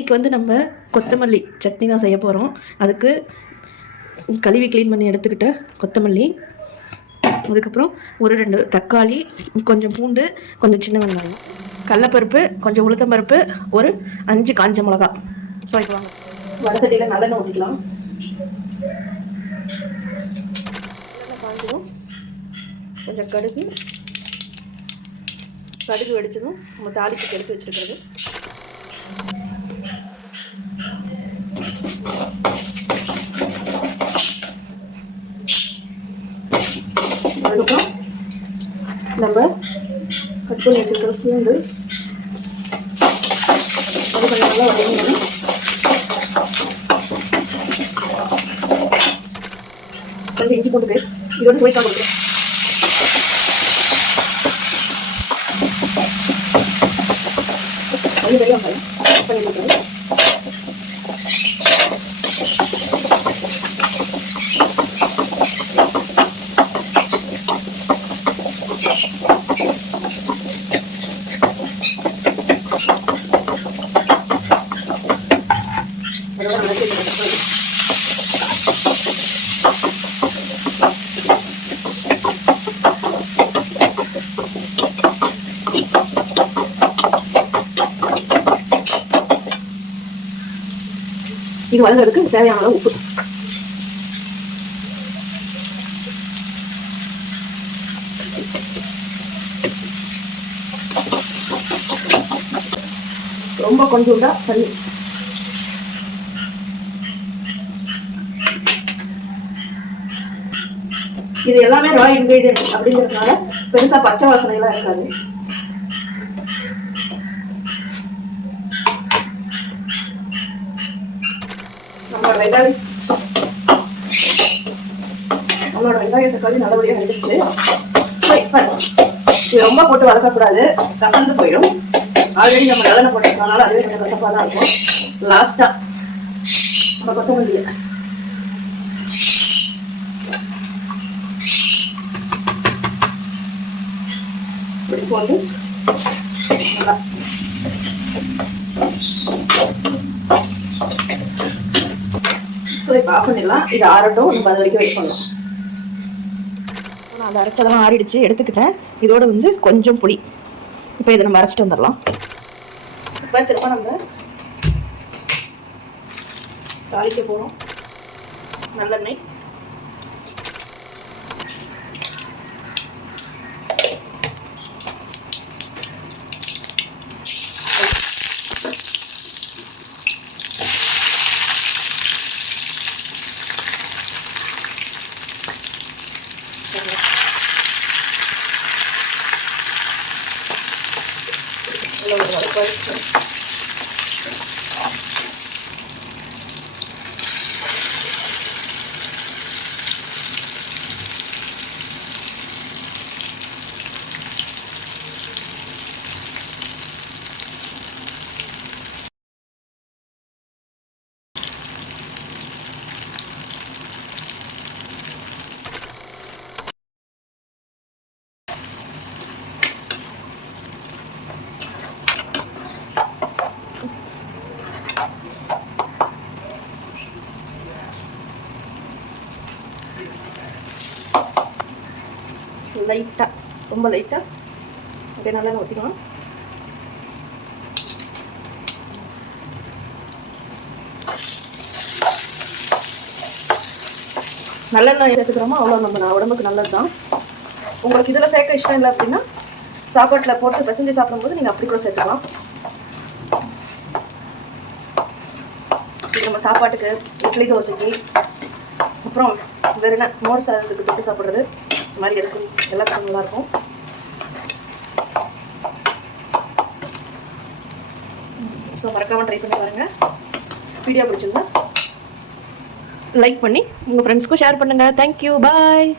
இன்னைக்கு வந்து நம்ம கொத்தமல்லி சட்னி தான் செய்ய போகிறோம் அதுக்கு கழுவி க்ளீன் பண்ணி எடுத்துக்கிட்ட கொத்தமல்லி. அதுக்கப்புறம் ஒரு ரெண்டு தக்காளி கொஞ்சம் பூண்டு கொஞ்சம் சின்ன வெங்காயம். கடலப்பருப்பு கொஞ்சம் உளுத்தம்பருப்பு ஒரு அஞ்சு காஞ்ச மிளகா. ஸோ இப்போ வாங்க. வடசட்டியில் நல்லெண்ணெய் ஊற்றிக்கலாம் காஞ்சிடும் கொஞ்சம் கடுகு. கடுகு வெடிச்சதும் நம்ம தாளிப்புக்கு எடுத்து வச்சுருக்கிறது. அதுக்கப்புறம் நம்ம கட் பண்ணி வச்சிருக்கிற பூண்டு அது கொஞ்சம் நல்லா வதங்கணும் கொஞ்சம் இஞ்சி போட்டு பேஸ்ட். இது வந்து சுவைக்காக கொடுக்குறேன். அது பெரிய வெங்காயம் கட் பண்ணி கொடுக்குறேன் அதெல்லாம் நல்லா சேர்த்து இது வளர்கிறதுக்கு தேவையான அளவு உப்பு ரொம்ப கொஞ்சோண்டா தண்ணி இது எல்லாமே ரா இன்கிரீடியன்ட் அப்படிங்கிறதுனால பெருசா பச்சை வாசனை எல்லாம் இருக்காது. நம்மளோட வெங்காயம் நம்மளோட வெங்காயம் தக்காளி நல்லபடியாக வெந்துச்சு இது ரொம்ப போட்டு வளர்க்கக்கூடாது கசந்து போயிடும். ஆல்ரெடி நம்ம நல்லெண்ணெய் போட்டதுனால அதுவே கொஞ்சம் கசப்பாக தான் இருக்கும். லாஸ்டா நம்ம கொத்தமல்லி இப்படி போட்டு நல்லா. ஸோ இப்போ ஆஃப் பண்ணிடலாம். இது ஆறட்டும். நம்ம அது வரைக்கும் வெயிட் பண்ணலாம். நான் அதை அரைச்சதெல்லாம் ஆறிடுச்சு. எடுத்துக்கிட்டேன். இதோட வந்து கொஞ்சம் புளி. இப்போ இதை நம்ம அரைச்சிட்டு வந்துடலாம். இப்போ திரும்ப நம்ம தாளிக்க போகிறோம் நல்லெண்ணெய். நல்ல ஒரு வறுவல். லைட்டாக ரொம்ப லைட்டாக அப்படியே நல்லா ஊற்றிக்கலாம் நல்லெண்ணெய் எடுத்துக்கிறோமோ அவ்வளோ நம்ம உடம்புக்கு நல்லது தான் உங்களுக்கு இதில் சேர்க்க இஷ்டம் இல்லை அப்படின்னா சாப்பாட்டில் போட்டு பிசைஞ்சு சாப்பிடும்போது நீங்கள் அப்படி கூட சேர்த்துக்கலாம். இது நம்ம சாப்பாட்டுக்கு இட்லி தோசைக்கு அப்புறம் வேற என்ன? மோர் சாதத்துக்கு தொட்டு சாப்பிட்றது. இந்த மாதிரி இருக்கும். எல்லாத்துக்கும் நல்லாயிருக்கும் ஸோ மறக்காமல் ட்ரை பண்ணி பாருங்கள் வீடியோ பிடிச்சிருந்தா லைக் பண்ணி உங்கள் ஃப்ரெண்ட்ஸ்க்கும் ஷேர் பண்ணுங்கள் தேங்க்யூ பாய்